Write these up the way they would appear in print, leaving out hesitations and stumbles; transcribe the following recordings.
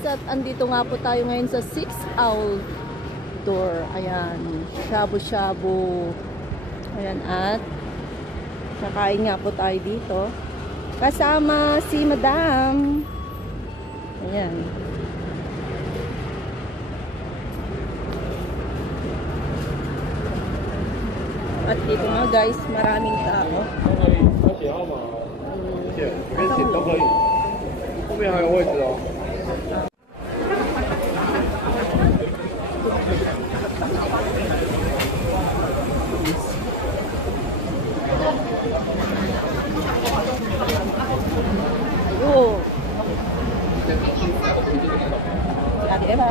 guys, at andito nga po tayo ngayon sa Six Outdoor. Ayan, shabu-shabu. Ayan, at kakain nga po tayo dito. Kasama si Madam. Ayan. At dito nga guys, maraming tao. 这边请都可以，后面还有位置哦。Oh. Ate Eva.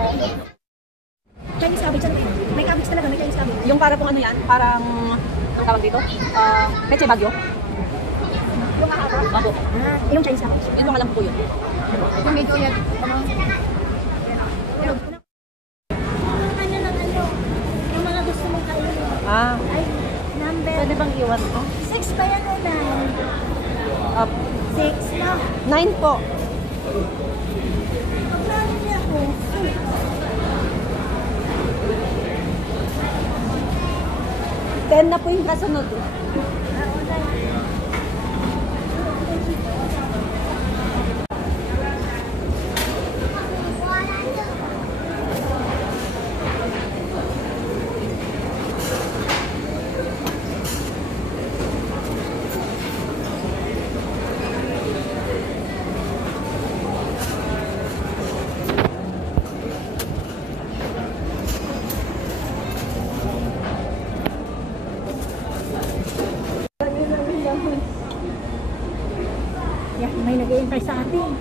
Chinese cabbage, may cabbage talaga, may Chinese cabbage. Yung para pong ano yan, parang ang tawag dito? Peche Bagyo. Yung mahaba? Bago. Yung Chinese cabbage. Yun lang alam ko yun. Yung medyo yan. Kanya ng ano, yung mga gusto mong kainin. Ay, number. Pwede bang iwan ko? 6 pa yan o 9? 6 na. 9 po. Pagkano niya ako? 10 na po yung kasunod. Yan, may nag-i-invite sa atin.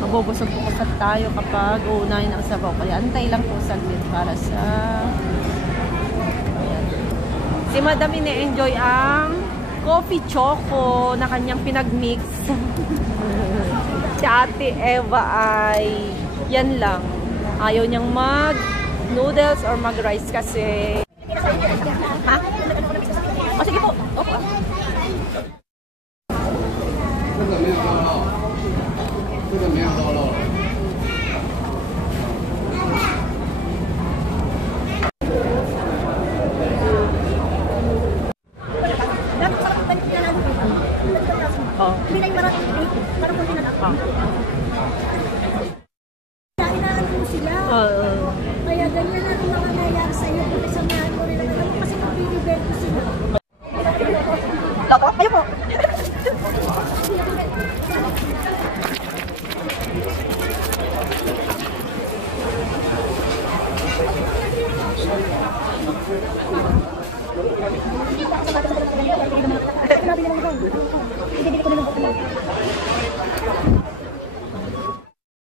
Mabubusog po kasi tayo kapag uunahin ang sabaw. Kaya antay lang po saglit para sa... Ayan. Si Madam ine-enjoy ang coffee choco na kanyang pinagmix. Si Ate Eva ay yan lang. Ayaw niyang mag noodles or mag rice kasi... Ha? O sige po. Opo. Hindi na yung maraming parang kunti na lang. Inaano mo sila. Kaya ganyan na yung mga nangyayari sa iyo. Kasi sa mga mo rin na alam mo kasi mapilibet ko sila. Loko? Kayo po. Hindi ko na lang.